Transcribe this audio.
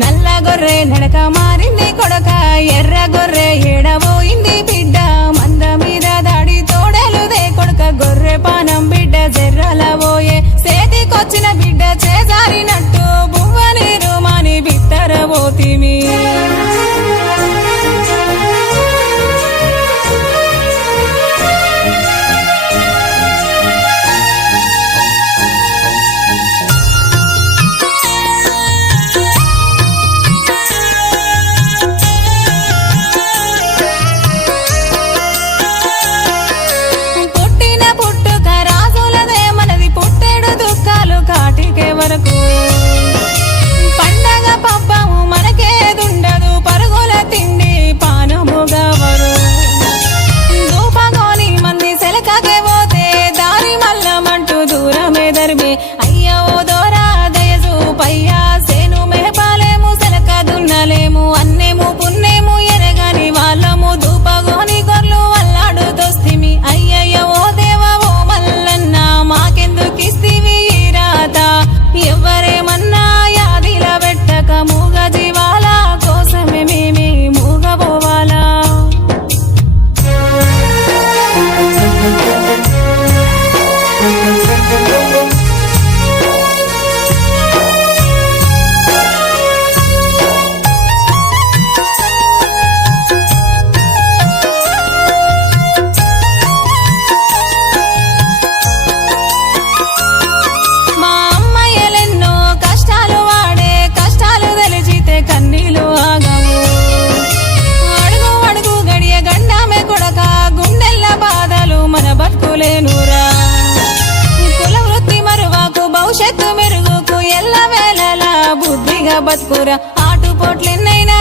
నల్ల గొర్రె నడక మారింది కొడక ఎర్ర గొర్రె ఏడబోయింది బిడ్డ మంద మీద దాడి తోడలుదే కొడక గొర్రె పానం బిడ్డ జర్రల పోయే చేతికొచ్చిన బిడ్డ చేజారినట్టు బువ్వనీరు మాని బిత్తరబోతిమి వరకు పండగ పబ్బము మనకేదుండదు పరుగుల తిండి పానముగవరు దూపగోని మంది సెలకకే పోతే దారి మల్లమంటూ దూరమే దరిమి అయ్యో దోరా దయజు పయ్యా సేను మెహపాలేము సెలక దున్నలేము అన్నేము పున్నేము ఎరగని వాళ్ళము దూపగోని గొర్లు అల్లాడు దోస్తిమి అయ్యయ్యో ఓ దేవ ఓ మల్లన్న మాకెందుకిస్తివి ఎవరేమన్నా యాదిల పెట్టక మూగ జీవాల కోసమే మేమే మూగబోవాలా కన్నీలు ఆగవు అడుగు అడుగు గడియ గండామే కొడక గుండెల్ల బాధలు మన బతుకులేనురా కుల వృత్తి మరువాకు భవిష్యత్తు మెరుగుకు ఎల్ల వేళలా బుద్ధిగా బతుకురా ఆటుపోట్లెన్నైనా